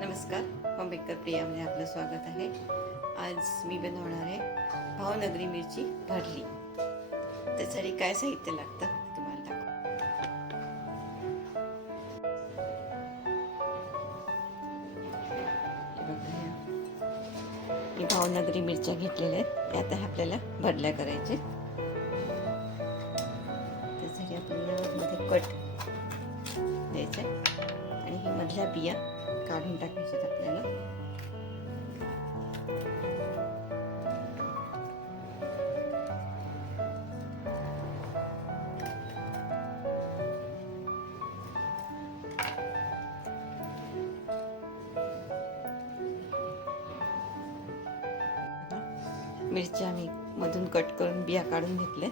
नमस्कार आंबेडकर प्रियामध्ये आपलं स्वागत आहे. आज मी बनवणार आहे भावनगरी मिरची भरली. त्यासाठी काय साहित्य लागतं तुम्हाला दाखव. मी भावनगरी मिरच्या घेतलेल्या आहेत. त्या आता आपल्याला भरल्या करायचे. त्यासाठी आपल्याला मध्ये कट द्यायचं आणि ही मधल्या बिया काढून टाकायचे आपल्याला. मिरच्या आम्ही मधून कट करून बिया काढून घेतले.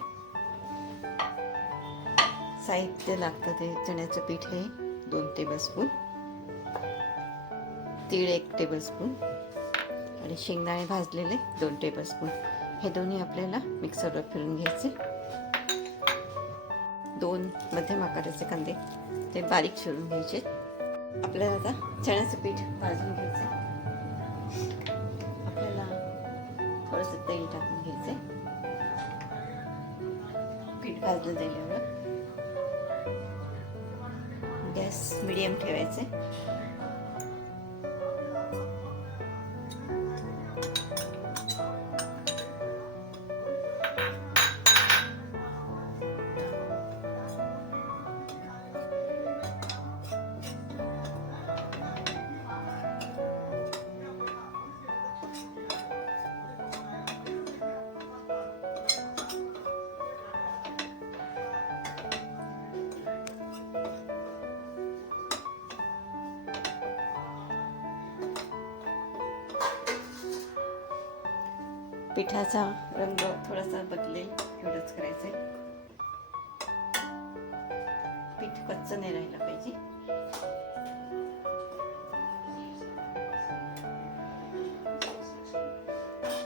साहित्य लागतं ते चण्याचं पीठ हे दोन टेबलस्पून तीळ एक टेबलस्पून आणि शेंगदाणे भाजलेले दोन टेबलस्पून हे दोन्ही आपल्याला मिक्सरवर फिरून घ्यायचे. दोन मध्यम आकाराचे कांदे ते बारीक चिरून घ्यायचे. आपल्याला आता चण्याचं पीठ भाजून घ्यायचं. आपल्याला थोडंसं तेल टाकून घ्यायचं पीठ भाजलं जाईल गॅस मिडियम ठेवायचे पिठाचा रंग थोडासा बदलेल एवढंच करायचंय. पीठ कच्च नाही राहिलं पाहिजे.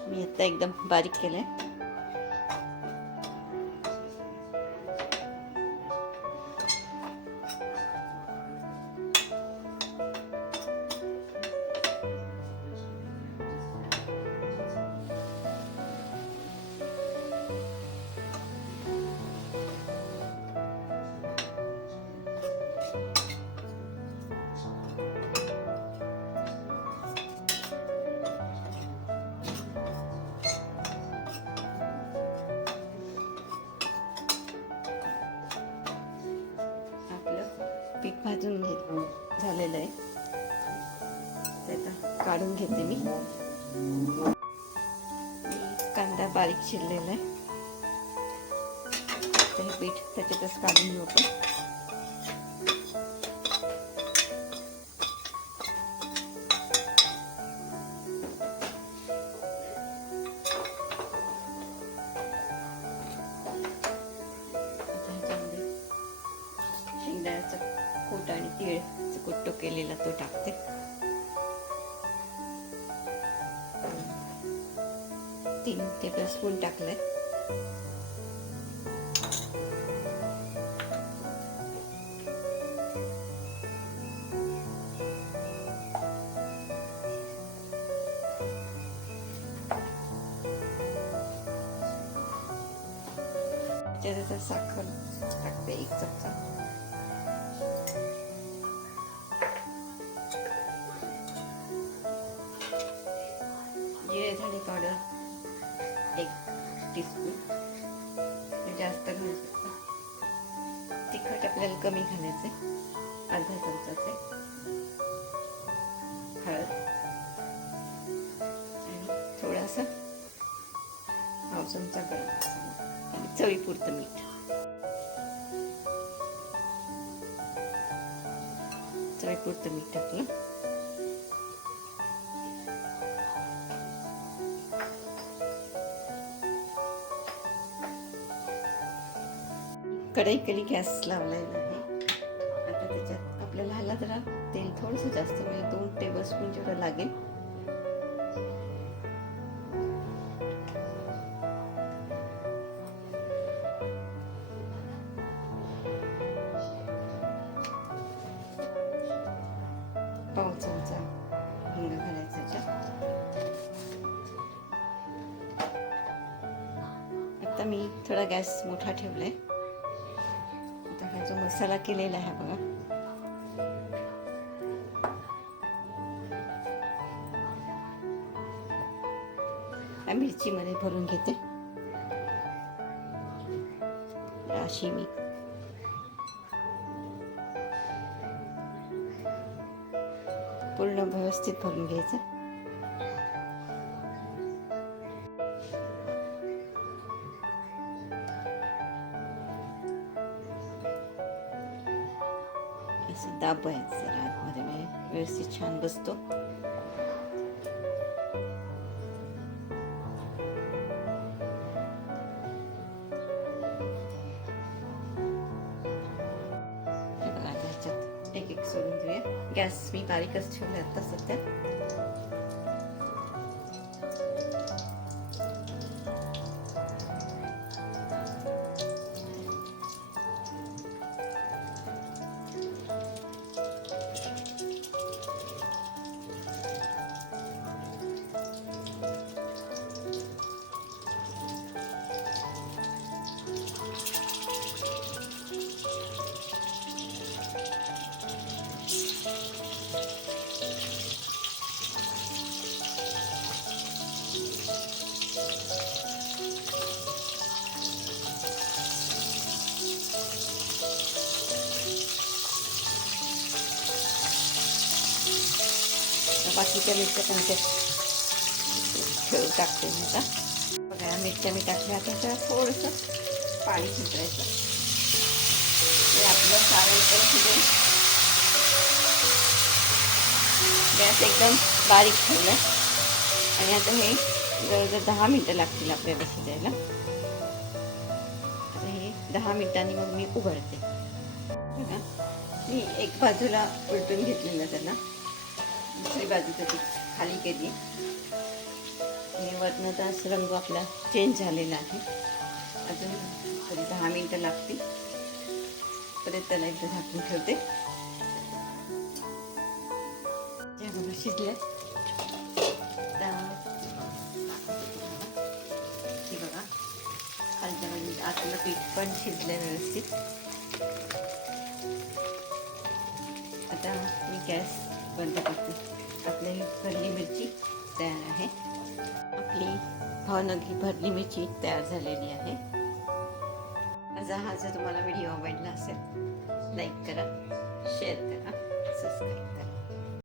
मी आता एकदम बारीक केलंय. आहे भाजून घेत झालेलं आहे. ते आता काढून घेते मी. कांदा बारीक शिरलेला आहे. ते हे पीठ त्याच्यातच काढून घेऊ आपण. केलेला तो टाकते. तीन टेबल स्पून टाकलाय. त्याच्यात साखर टाकते एक चमचा. पावडर. एक टीस्पून जास्त घालू शकता. तिखट आपल्याला कमी घालायचे अर्धा चमचाचे हळद. आणि थोडासा पाव चमचा गरम आणि चवीपुरतं मीठ. चवीपुरतं मीठ टाकलं कढईकडे गॅस लावलेला आहे आता त्याच्यात आपल्याला ह्याला जरा तेल थोडंसं जास्त म्हणजे दोन टेबल स्पून जेवढं लागेल. आता मी थोडा गॅस मोठा ठेवलाय. मसाला केलेला आहे बघा. मिरचीमध्ये भरून घेते. अशी मी. पूर्ण व्यवस्थित भरून घ्यायचं. व्यवस्थित छान बसतो एक एक सोडून देऊया गॅस मी बारीकच आता सध्या बाकीच्या मिरच्या पण ते ठेवून टाकते मी आता. बघा मिरच्या मी टाकल्या आता थोडंसं पाणी शिजवायचं ते आपलं सारण पण गॅस एकदम बारीक ठेवला आणि आता हे जवळजवळ दहा मिनटं लागतील आपल्याला शिजायला आता हे दहा मिनिटांनी मग मी उघडते. बघा मी एक बाजूला उलटून घेतलेलं त्याला. दुसरी बाजू त्याची खाली केली. आणि वरनं रंग आपला चेंज झालेला आहे. अजून तरी दहा मिनटं लागतील. परत त्याला एकदा झाकून ठेवते. बघा शिजल्या आता बघा. खालच्या बाजूला आतलं पीठ पण शिजलं व्यवस्थित. आता मी गॅस बंद करते. आपली भरली मिरची तयार आहे. आपली भावनगी भरली मिरची तयार झालेली आहे. माझा हा जर तुम्हाला व्हिडिओ आवडला असेल लाईक करा शेअर करा.